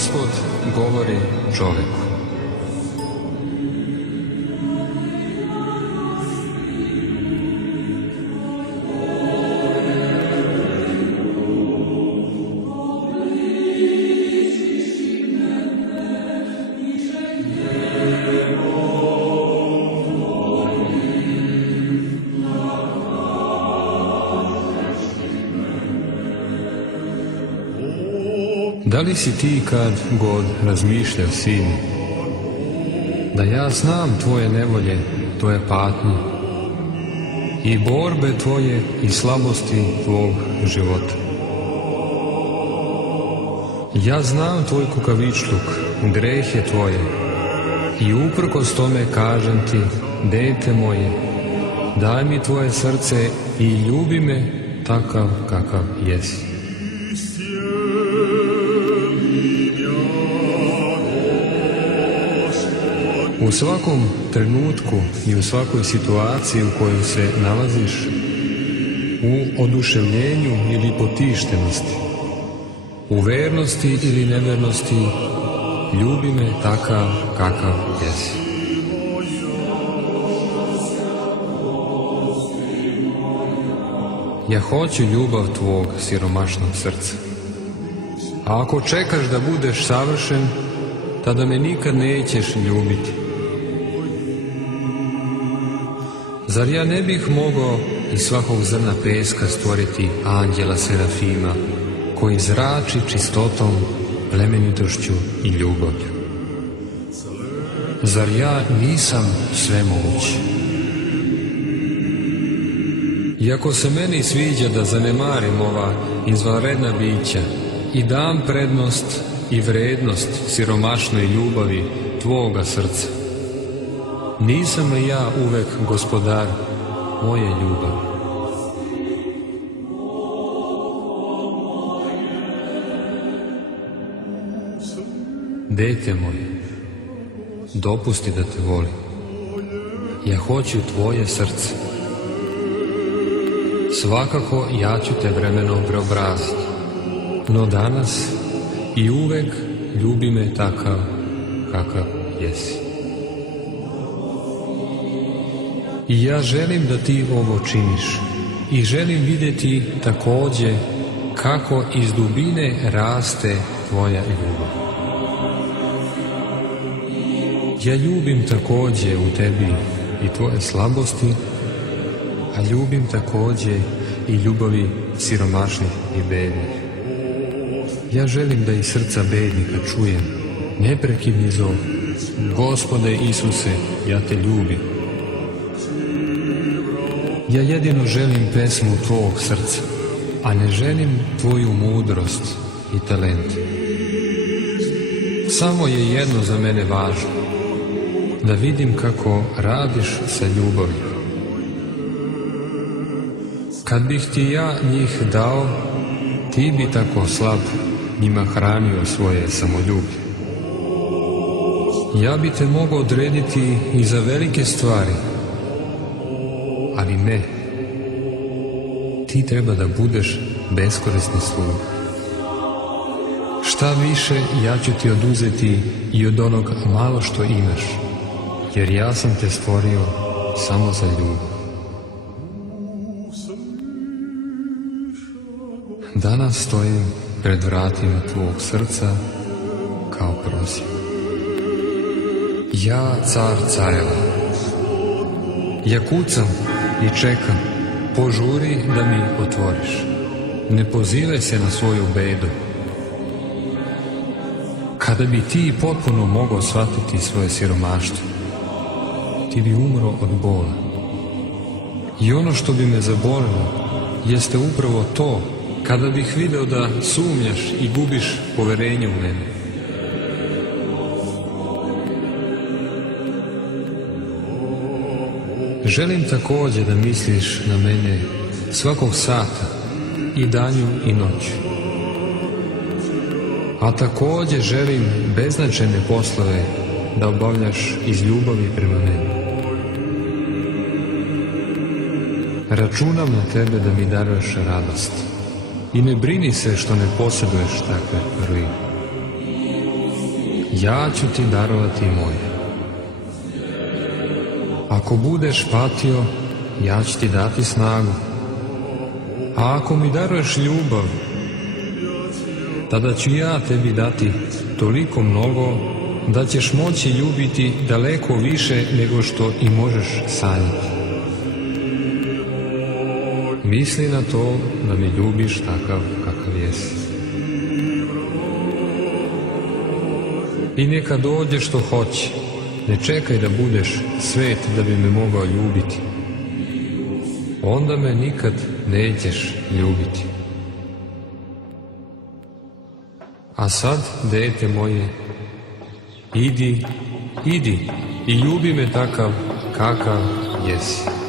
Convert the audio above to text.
Gospod govori čoveku. Da li si ti kad god razmišljao, sine, da ja znam tvoje nevolje, tvoje patnje i borbe tvoje i slabosti tvog života? Ja znam tvoj kukavičluk, grehe tvoje i uprkos tome kažem ti, dete moje, daj mi tvoje srce i ljubi me takav kakav jesi. U svakom trenutku i u svakoj situaciji u kojoj se nalaziš, u oduševljenju ili potištenosti, u vernosti ili nevernosti, ljubi me takav kakav jesi. Ja hoću ljubav tvog siromašnog srca. A ako čekaš da budeš savršen, tada me nikad nećeš ljubiti. Zar ja ne bih mogao iz svakog zrna peska stvoriti anđela Serafima, koji zrači čistotom, plemenitošću i ljubavlju? Zar ja nisam svemoguć? Iako se meni sviđa da zanemarim ova izvanredna bića i dam prednost i vrednost siromašnoj ljubavi tvoga srca, nisam li ja uvek gospodar moje ljubavi? Dete moje, dopusti da te volim. Ja hoću tvoje srce. Svakako ja ću te vremenom preobraziti, no danas i uvek ljubi me takav kakav jesi. I ja želim da ti ovo činiš i želim vidjeti takođe kako iz dubine raste tvoja ljubav. Ja ljubim takođe u tebi i tvoje slabosti, a ljubim takođe i ljubavi siromašnih i bednih. Ja želim da iz srca bednika čujem neprekidni zov: Gospode Isuse, ja te ljubim. Ja jedino želim pesmu tvog srca, a ne želim tvoju mudrost i talent. Samo je jedno za mene važno, da vidim kako radiš sa ljubavlju. Kad bih ti ja njih dao, ti bi tako slab njima hranio svoje samoljublje. Ja bi te mogao odrediti i za velike stvari, ali ne. Ti treba da budeš beskorisni sluga. Šta više, ja ću ti oduzeti i od onog malo što imaš, jer ja sam te stvorio samo za ljubav. Danas stojim pred vratima tvog srca kao prosim. Ja, car careva, ja kucam i čekam, požuri da mi otvoriš. Ne pozivaj se na svoju bedu. Kada bi ti potpuno mogao shvatiti svoje siromaštvo, ti bi umro od bola. I ono što bi me zabolilo jeste upravo to, kada bih video da sumnjaš i gubiš poverenje u mene. Želim takođe da misliš na mene svakog sata, i danju i noću. A takođe želim beznačajne poslove da obavljaš iz ljubavi prema meni. Računam na tebe da mi daruješ radost i ne brini se što ne posjeduješ takve prvine. ja ću ti darovati moje. Ako budeš patio, ja ću ti dati snagu. A ako mi daruješ ljubav, tada ću ja tebi dati toliko mnogo da ćeš moći ljubiti daleko više nego što i možeš sanjati. Misli na to da mi ljubiš takav kakav jesi. I neka dođe što hoće, ne čekaj da budeš svet da bi me mogao ljubiti. Onda me nikad nećeš ljubiti. A sad, dete moje, idi i ljubi me takav kakav jesi.